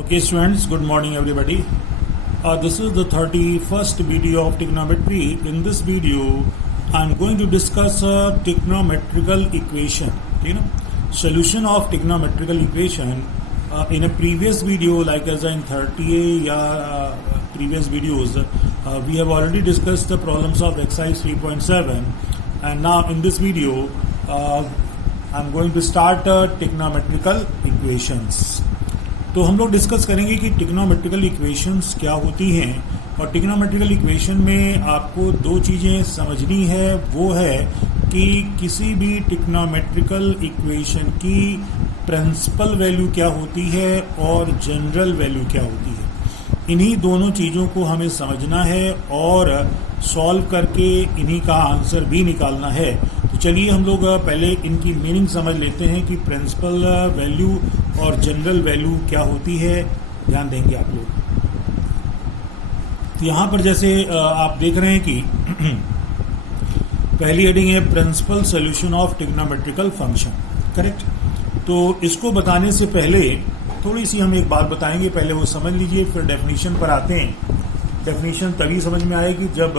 Okay, students, good morning, everybody. This is the 31st video of trigonometry. In this video, I'm going to discuss a trigonometrical equation. Solution of trigonometrical equation. In a previous video, like as in 30 previous videos, we have already discussed the problems of exercise 3.7, and now in this video, I'm going to start trigonometrical equations. तो हम लोग discuss करेंगे कि trigonometrical equations क्या होती हैं, और trigonometrical equation में आपको दो चीज़ें समझनी है। वो है कि किसी भी ट्रिग्नोमेट्रिकल इक्वेशन की प्रिंसिपल वैल्यू क्या होती है और जनरल वैल्यू क्या होती है। इन्हीं दोनों चीज़ों को हमें समझना है और सॉल्व करके इन्हीं का आंसर भी निकालना है। तो चलिए हम लोग पहले इनकी मीनिंग समझ लेते हैं कि प्रिंसिपल वैल्यू और जनरल वैल्यू क्या होती है। ध्यान देंगे आप लोग। तो यहाँ पर जैसे आप देख रहे हैं कि पहली हेडिंग है principal solution of trigonometrical function, correct. तो इसको बताने से पहले थोड़ी सी हम एक बात बताएंगे, पहले वो समझ लीजिए, फिर डेफिनेशन पर आते हैं। डेफिनेशन तभी समझ में आएगी जब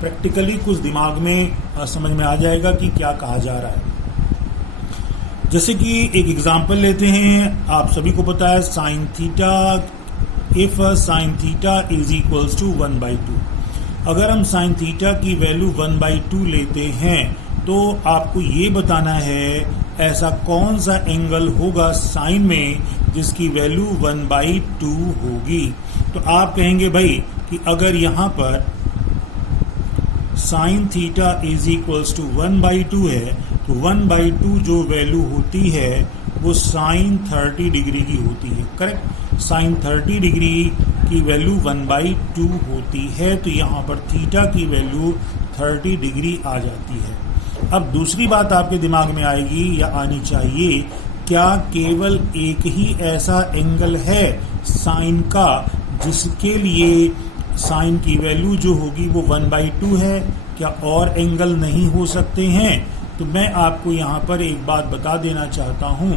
प्रैक्टिकली कुछ दिमाग में समझ में आ जाएगा कि क्या कहा जा रहा है। जैसे कि एक एग्जांपल लेते हैं, आप सभी को पता है sine theta, if sine theta is equals to 1/2। अगर हम साइन थीटा की वैल्यू 1/2 लेते हैं तो आपको ये बताना है ऐसा कौन सा एंगल होगा साइन में जिसकी वैल्यू 1/2 होगी। तो आप कहेंगे भाई कि अगर यहाँ पर sine theta is equals to 1/2 है तो 1/2 जो वैल्यू होती है वो साइन 30 डिग्री की होती है, करेक्ट। साइन 30 डिग्री की वैल्यू 1/2 होती है, तो यहाँ पर थीटा की वैल्यू 30 डिग्री आ जाती है। अब दूसरी बात आपके दिमाग में आएगी या आनी चाहिए, क्या केवल एक ही ऐसा एंगल है साइन का जिसके लिए साइन की वैल्यू जो होगी वो 1/2 है? क्या और एंगल नहीं हो सकते हैं? तो मैं आपको यहाँ पर एक बात बता देना चाहता हूँ,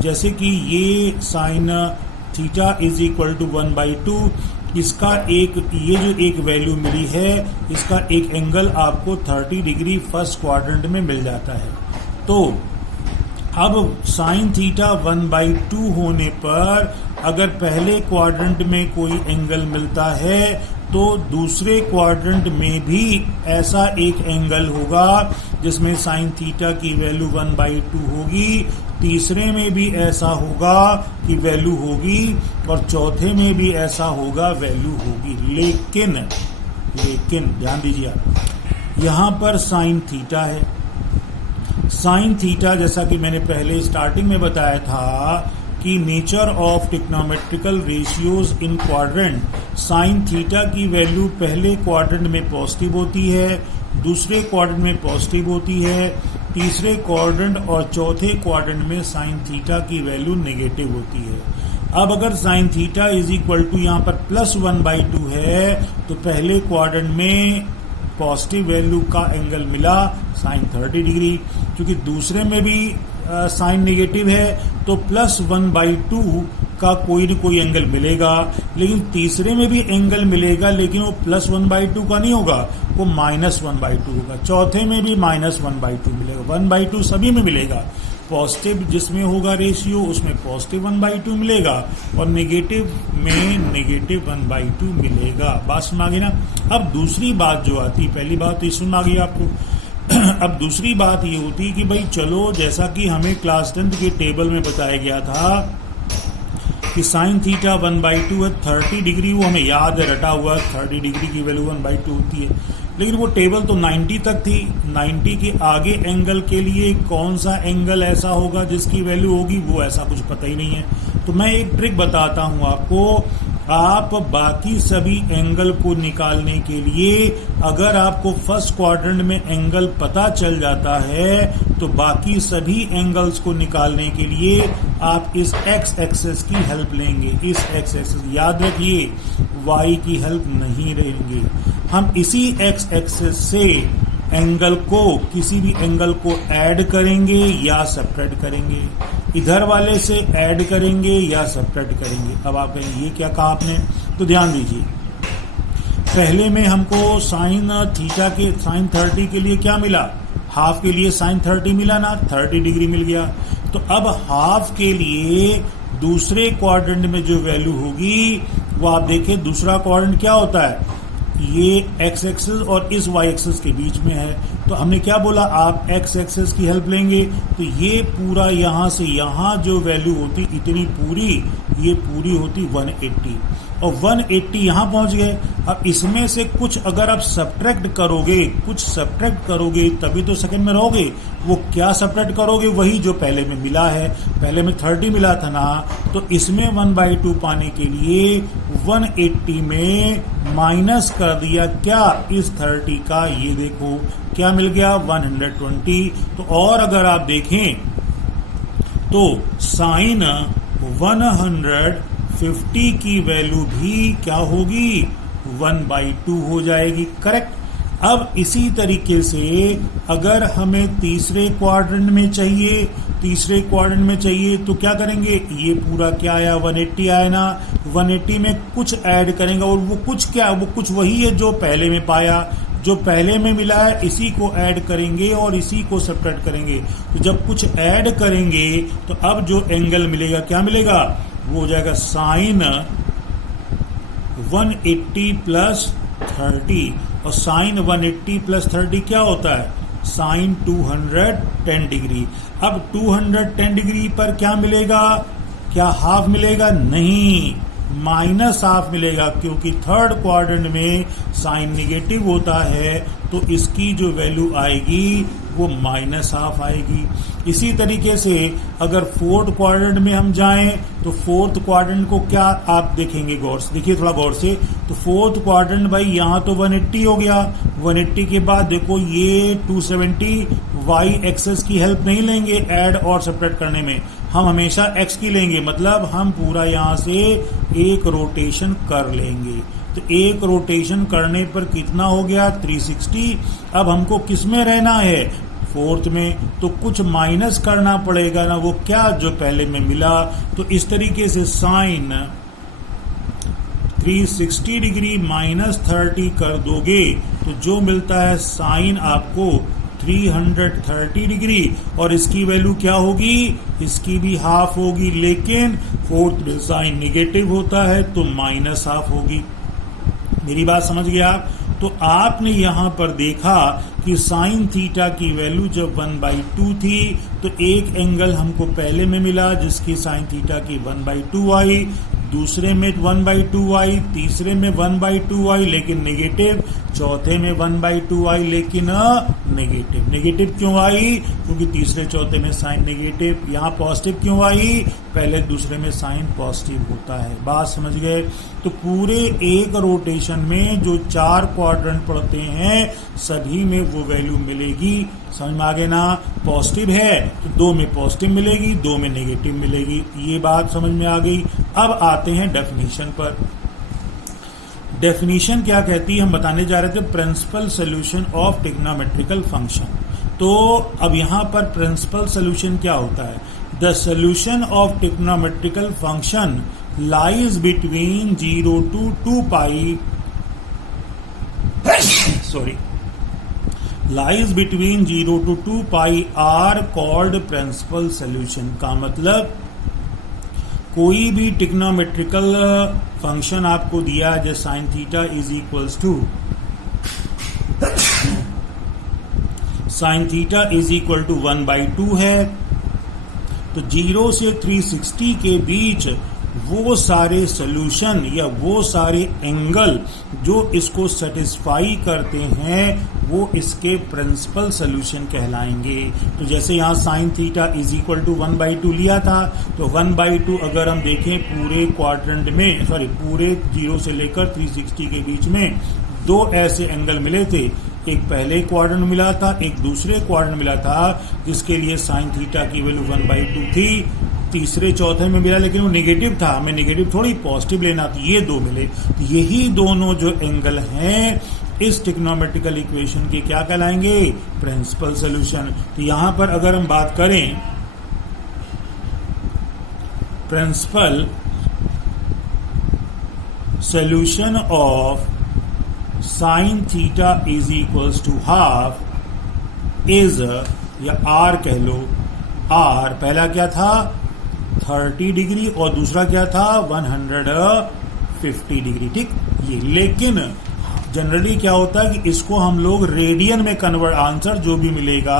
जैसे कि ये sine theta is equal to 1/2, इसका ये जो एक वैल्यू मिली है, इसका एक एंगल आपको 30 डिग्री फर्स्ट क्वाड्रेंट में मिल जाता है। तो अब साइन थीटा 1/2 होने पर अगर पहले क्वाड्रेंट में कोई एंगल मिलता है तो दूसरे क्वाड्रेंट में भी ऐसा एक एंगल होगा जिसमें साइन थीटा की वैल्यू 1/2 होगी, तीसरे में भी ऐसा होगा कि वैल्यू होगी, और चौथे में भी ऐसा होगा वैल्यू होगी। लेकिन ध्यान दीजिए आप, यहाँ पर साइन थीटा है। साइन थीटा, जैसा कि मैंने पहले स्टार्टिंग में बताया था कि nature of trigonometrical ratios in quadrant, sign theta की वैल्यू पहले क्वाड्रेंट में पॉजिटिव होती है, दूसरे क्वाड्रेंट में पॉजिटिव होती है, तीसरे क्वाड्रेंट और चौथे क्वाड्रेंट में साइन थीटा की वैल्यू नेगेटिव होती है। अब अगर sine theta is equal to यहाँ पर प्लस 1/2 है तो पहले क्वाड्रेंट में पॉजिटिव वैल्यू का एंगल मिला साइन 30 डिग्री, क्योंकि दूसरे में भी साइन नेगेटिव है तो प्लस 1/2 का कोई न कोई एंगल मिलेगा, लेकिन तीसरे में भी एंगल मिलेगा, लेकिन वो प्लस 1/2 का नहीं होगा, वो माइनस 1/2 होगा। चौथे में भी माइनस 1/2 मिलेगा, 1/2 सभी में मिलेगा। पॉजिटिव जिसमें होगा रेशियो उसमें पॉजिटिव 1/2 मिलेगा, और नेगेटिव में नेगेटिव 1/2 मिलेगा। बात सुन आ गई ना। अब दूसरी बात जो आती, पहली बात तो सुन आ गई आपको। अब दूसरी बात ये होती कि भाई चलो, जैसा कि हमें क्लास 10 के टेबल में बताया गया था कि साइन थीटा 1/2 है, 30 डिग्री, वो हमें याद है, रटा हुआ 30 डिग्री की वैल्यू 1/2 होती है, लेकिन वो टेबल तो 90 तक थी। 90 के आगे एंगल के लिए कौन सा एंगल ऐसा होगा जिसकी वैल्यू होगी, वो ऐसा कुछ पता ही नहीं है। तो मैं एक ट्रिक बताता हूं आपको। आप बाकी सभी एंगल को निकालने के लिए, अगर आपको फर्स्ट क्वाड्रेंट में एंगल पता चल जाता है तो बाकी सभी एंगल्स को निकालने के लिए आप इस एक्स एक्सेस की हेल्प लेंगे। इस एक्स एक्सेस, याद रखिए, वाई की हेल्प नहीं लेंगे। हम इसी एक्स एक्सेस से एंगल को, किसी भी एंगल को ऐड करेंगे या सब्ट्रैक्ट करेंगे, इधर वाले से ऐड करेंगे या सब्ट्रैक्ट करेंगे। अब आप कहेंगे ये क्या कहा आपने, तो ध्यान दीजिए, पहले में हमको साइन थीटा के साइन 30 के लिए क्या मिला, हाफ के लिए साइन 30 मिला ना, 30 डिग्री मिल गया। तो अब हाफ के लिए दूसरे क्वाड्रेंट में जो वैल्यू होगी वो आप देखें, दूसरा क्वाड्रेंट क्या होता है, ये एक्स एक्सिस और इस वाई एक्सिस के बीच में है। तो हमने क्या बोला, आप एक्स एक्सिस की हेल्प लेंगे तो ये पूरा यहां से यहां जो वैल्यू होती इतनी पूरी, ये पूरी होती 180 और 180 यहां पहुंच गए। अब इसमें से कुछ अगर आप सब्ट्रैक्ट करोगे, कुछ सब्ट्रैक्ट करोगे तभी तो सेकंड में रहोगे। वो क्या सब्ट्रैक्ट करोगे, वही जो पहले में मिला है, पहले में 30 मिला था ना, तो इसमें 1/2 पाने के लिए 180 में माइनस कर दिया क्या, इस 30 का, ये देखो क्या मिल गया 120। तो और अगर आप देखें तो साइन 150 की वैल्यू भी क्या होगी, 1/2 हो जाएगी, करेक्ट। अब इसी तरीके से अगर हमें तीसरे क्वाड्रेंट में चाहिए, तीसरे क्वाड्रेंट में चाहिए तो क्या करेंगे, ये पूरा क्या आया 180 आया ना, 180 में कुछ ऐड करेंगे और वो कुछ क्या, वो कुछ वही है जो पहले में पाया, जो पहले में मिला है इसी को ऐड करेंगे और इसी को सब्ट्रैक्ट करेंगे। तो जब कुछ ऐड करेंगे तो अब जो एंगल मिलेगा क्या मिलेगा, वो हो जाएगा साइन 180 प्लस 30 और साइन 180 प्लस 30 क्या होता है, साइन 210 डिग्री। अब 210 डिग्री पर क्या मिलेगा, क्या हाफ मिलेगा, नहीं, माइनस हाफ मिलेगा, क्योंकि थर्ड क्वाड्रेंट में साइन निगेटिव होता है तो इसकी जो वैल्यू आएगी वो माइनस हाफ आएगी। इसी तरीके से अगर फोर्थ क्वाड्रेंट में हम जाएं तो फोर्थ क्वाड्रेंट को क्या आप देखेंगे, गौर से देखिए, थोड़ा गौर से। तो फोर्थ क्वाड्रेंट भाई यहाँ तो 180 हो गया, 180 के बाद देखो ये 270, वाई एक्सेस की हेल्प नहीं लेंगे ऐड और सब्ट्रैक्ट करने में, हम हमेशा एक्स की लेंगे, मतलब हम पूरा यहां से एक रोटेशन कर लेंगे। तो एक रोटेशन करने पर कितना हो गया 360। अब हमको किस में रहना है, फोर्थ में, तो कुछ माइनस करना पड़ेगा ना, वो क्या जो पहले में मिला। तो इस तरीके से साइन 360 डिग्री माइनस 30 कर दोगे तो जो मिलता है साइन आपको 330 डिग्री और इसकी वैल्यू क्या होगी, इसकी भी हाफ होगी, लेकिन फोर्थ में साइन निगेटिव होता है तो माइनस हाफ होगी। मेरी बात समझ गया आप। तो आपने यहां पर देखा कि साइन थीटा की वैल्यू जब 1/2 थी तो एक एंगल हमको पहले में मिला जिसकी साइन थीटा की 1/2 आई, दूसरे में 1/2 आई, तीसरे में 1/2 आई लेकिन नेगेटिव, चौथे में 1/2 आई लेकिन नेगेटिव। नेगेटिव क्यों आई, क्योंकि तीसरे चौथे में साइन नेगेटिव। यहाँ पॉजिटिव क्यों आई, पहले दूसरे में साइन पॉजिटिव होता है। बात समझ गए। तो पूरे एक रोटेशन में जो 4 क्वाड्रेंट पड़ते हैं सभी में वो वैल्यू मिलेगी। समझ में आ गए ना, पॉजिटिव है तो 2 में पॉजिटिव मिलेगी, 2 में नेगेटिव मिलेगी। ये बात समझ में आ गई। अब आते हैं डेफिनेशन पर। डेफिनेशन क्या कहती है, हम बताने जा रहे थे principal solution of trigonometrical function. तो अब यहां पर प्रिंसिपल सोल्यूशन क्या होता है, the solution of trigonometrical function lies between 0 to 2 pi lies between 0 to 2 pi are called principal solution। का मतलब कोई भी ट्रिग्नोमेट्रिकल फंक्शन आपको दिया है जैसे sine theta is equals to sine theta is equal to 1/2 है, तो 0 से 360 के बीच वो सारे सॉल्यूशन या वो सारे एंगल जो इसको सेटिस्फाई करते हैं वो इसके प्रिंसिपल सॉल्यूशन कहलाएंगे। तो जैसे यहाँ sine theta is equal to 1/2 लिया था, तो 1/2 अगर हम देखें पूरे क्वाड्रेंट में, पूरे 0 से लेकर 360 के बीच में 2 ऐसे एंगल मिले थे, एक पहले क्वाड्रेंट मिला था, एक दूसरे क्वाड्रेंट मिला था, जिसके लिए साइन थीटा की वैल्यू 1/2 थी, तीसरे चौथे में मिला लेकिन वो नेगेटिव था, हमें नेगेटिव थोड़ी पॉजिटिव लेना था, ये 2 मिले। तो यही दोनों जो एंगल हैं इस ट्रिग्नोमेट्रिकल इक्वेशन के क्या कहलाएंगे? Principal solution. तो यहां पर अगर हम बात करें principal solution of sine theta is equals to half is, या आर कह लो, आर पहला क्या था 30 डिग्री और दूसरा क्या था 150 डिग्री, ठीक ये। लेकिन जनरली क्या होता है कि इसको हम लोग रेडियन में कन्वर्ट, आंसर जो भी मिलेगा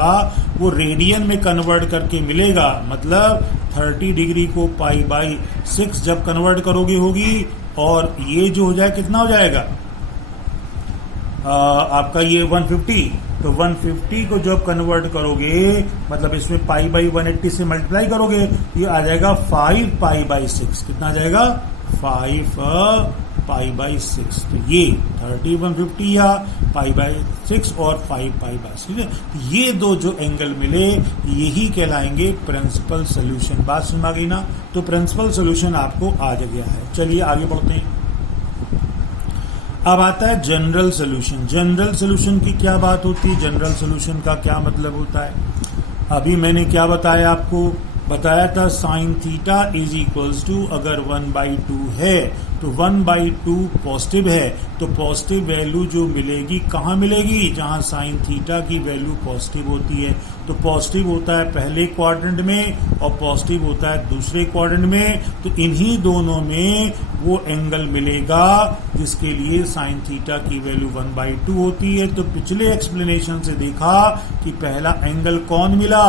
वो रेडियन में कन्वर्ट करके मिलेगा। मतलब 30 डिग्री को पाई बाई 6 जब कन्वर्ट करोगे होगी, और ये जो हो जाए कितना हो जाएगा आपका ये 150। तो 150 को जब कन्वर्ट करोगे, मतलब इसमें पाई बाई 180 से मल्टीप्लाई करोगे, ये आ जाएगा 5 पाई बाई 6। कितना आ जाएगा? 5 पाई बाई 6। तो ये 30 150 या पाई बाई 6 और 5 पाई बाई 6, ठीक है। ये दो जो एंगल मिले यही कहलाएंगे प्रिंसिपल सोल्यूशन। बात समझ आ गई ना? तो प्रिंसिपल सोल्यूशन आपको आ गया है। चलिए आगे बढ़ते हैं। अब आता है जनरल सोल्यूशन। जनरल सोल्यूशन की क्या बात होती है? जनरल सोल्यूशन का क्या मतलब होता है? अभी मैंने क्या बताया आपको? बताया था sine theta is equals to, अगर 1/2 है तो 1/2 पॉजिटिव है, तो पॉजिटिव वैल्यू जो मिलेगी कहाँ मिलेगी? जहां साइन थीटा की वैल्यू पॉजिटिव होती है। तो पॉजिटिव होता है पहले क्वाड्रेंट में और पॉजिटिव होता है दूसरे क्वाड्रेंट में। तो इन्हीं दोनों में वो एंगल मिलेगा जिसके लिए साइन थीटा की वैल्यू 1/2 होती है। तो पिछले एक्सप्लेनेशन से देखा कि पहला एंगल कौन मिला?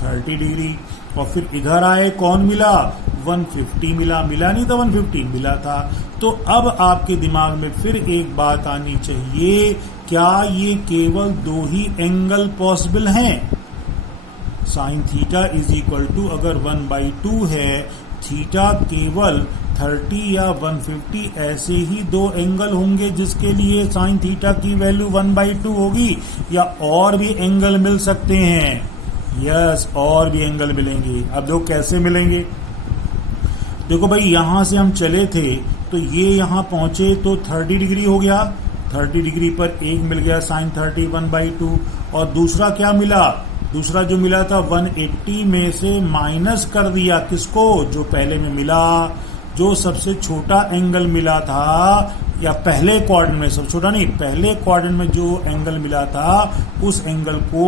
30 डिग्री। और फिर इधर आए कौन मिला? 150 मिला। मिला नहीं था 150 मिला था। तो अब आपके दिमाग में फिर एक बात आनी चाहिए, क्या ये केवल दो ही एंगल पॉसिबल हैं? Sine theta is equal to अगर 1/2 है, थीटा केवल 30 या 150 ऐसे ही दो एंगल होंगे जिसके लिए साइन थीटा की वैल्यू 1/2 होगी, या और भी एंगल मिल सकते हैं? यस, और भी एंगल मिलेंगे। अब देखो कैसे मिलेंगे। देखो भाई, यहां से हम चले थे तो ये यहां पहुंचे तो 30 डिग्री हो गया। 30 डिग्री पर एक मिल गया साइन 30 1/2, और दूसरा क्या मिला? दूसरा जो मिला था 180 में से माइनस कर दिया किसको? जो पहले में मिला, जो सबसे छोटा एंगल मिला था, या पहले क्वाड्रेंट में, सब छोटा नहीं, पहले क्वाड्रेंट में जो एंगल मिला था उस एंगल को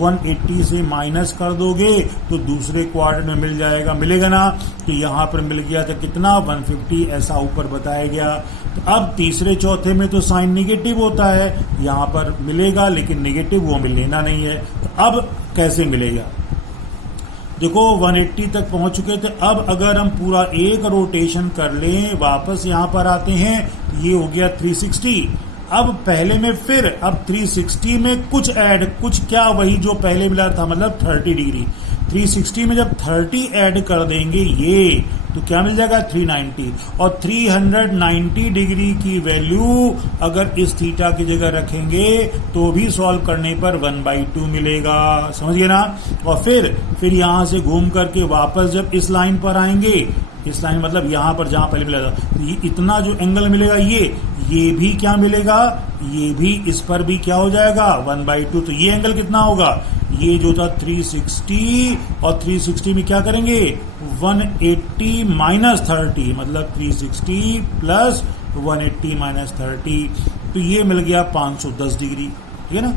180 से माइनस कर दोगे तो दूसरे क्वाड्रेंट में मिल जाएगा। मिलेगा ना? तो यहां पर मिल गया था कितना? 150, ऐसा ऊपर बताया गया। तो अब तीसरे चौथे में तो साइन निगेटिव होता है, यहां पर मिलेगा, लेकिन निगेटिव वो हमें लेना नहीं है। तो अब कैसे मिलेगा? देखो 180 तक पहुंच चुके थे। अब अगर हम पूरा एक रोटेशन कर लें, वापस यहां पर आते हैं, ये हो गया 360। अब पहले में फिर अब 360 में कुछ ऐड, कुछ क्या, वही जो पहले मिला था, मतलब 30 डिग्री। 360 में जब 30 ऐड कर देंगे ये, तो क्या मिल जाएगा? 390। और 390 डिग्री की वैल्यू अगर इस थीटा की जगह रखेंगे तो भी सॉल्व करने पर 1/2 मिलेगा। समझिए ना? और फिर यहां से घूम करके वापस जब इस लाइन पर आएंगे, इस लाइन मतलब यहां पर जहां पहले मिला था, तो ये इतना जो एंगल मिलेगा ये भी क्या मिलेगा? ये भी इस पर भी क्या हो जाएगा? 1/2। तो ये एंगल कितना होगा? ये जो था 360, और 360 में क्या करेंगे? 180 माइनस 30, मतलब 360 प्लस 180 माइनस 30, तो ये मिल गया 510 डिग्री। ठीक है ना?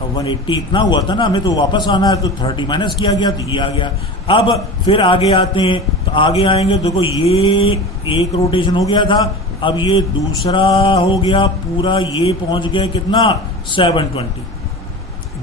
अब 180 इतना हुआ था ना, हमें तो वापस आना है, तो 30 माइनस किया गया तो ये आ गया। अब फिर आगे आते हैं, तो आगे आएंगे, देखो ये एक रोटेशन हो गया था, अब ये दूसरा हो गया पूरा, ये पहुंच गया कितना? 720।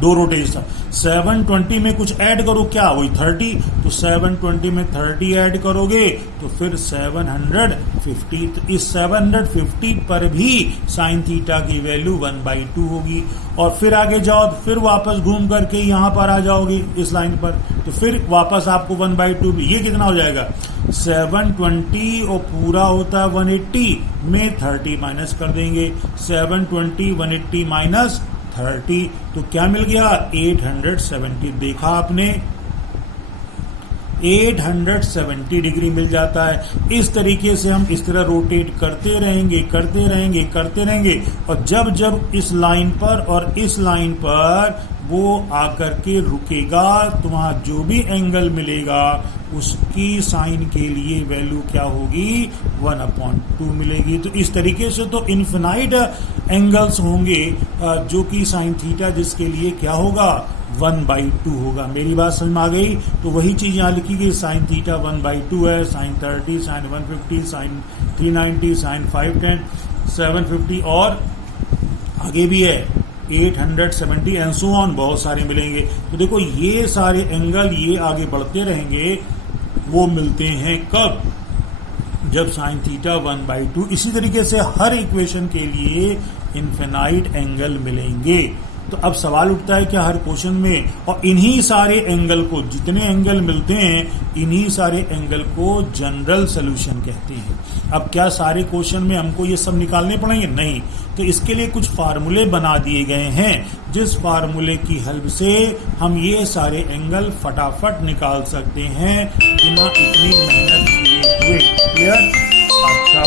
दो रोटेशन 720 में कुछ ऐड करो, क्या वही 30, तो 720 में 30 ऐड करोगे तो फिर 750। तो इस 750 पर भी साइन थीटा की वैल्यू 1/2 होगी। और फिर आगे जाओ तो फिर वापस घूम करके यहां पर आ जाओगे इस लाइन पर, तो फिर वापस आपको 1/2 भी, ये कितना हो जाएगा? 720, और पूरा होता है 180 में 30 माइनस कर देंगे। 720 180 माइनस 30, तो क्या मिल गया? 870। देखा आपने? 870 डिग्री मिल जाता है। इस तरीके से हम इस तरह रोटेट करते रहेंगे करते रहेंगे करते रहेंगे, और जब जब इस लाइन पर और इस लाइन पर वो आकर के रुकेगा तो वहां जो भी एंगल मिलेगा उसकी साइन के लिए वैल्यू क्या होगी, 1/2 मिलेगी। तो इस तरीके से तो इन्फिनाइट एंगल्स होंगे जो कि साइन थीटा जिसके लिए क्या होगा, 1/2 होगा। मेरी बात समझ में आ गई? तो वही चीज यहाँ लिखी गई, साइन थीटा 1/2 है, साइन 30, साइन 150, साइन 390, साइन 510, 750 और आगे भी है 870 एंड सो ऑन, बहुत सारे मिलेंगे। तो देखो ये सारे एंगल ये आगे बढ़ते रहेंगे, वो मिलते हैं कब, जब साइन थीटा 1/2। इसी तरीके से हर इक्वेशन के लिए इन्फिनाइट एंगल मिलेंगे। तो अब सवाल उठता है कि हर क्वेश्चन में, और इन्हीं सारे एंगल को, जितने एंगल मिलते हैं इन्हीं सारे एंगल को जनरल सॉल्यूशन कहते हैं। अब क्या सारे क्वेश्चन में हमको ये सब निकालने पड़ेंगे? नहीं। तो इसके लिए कुछ फार्मूले बना दिए गए हैं, जिस फार्मूले की हेल्प से हम ये सारे एंगल फटाफट निकाल सकते हैं बिना इतनी मेहनत किए हुए। क्लियर? अच्छा,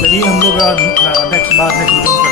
चलिए हम लोग नेक्स्ट वीडियो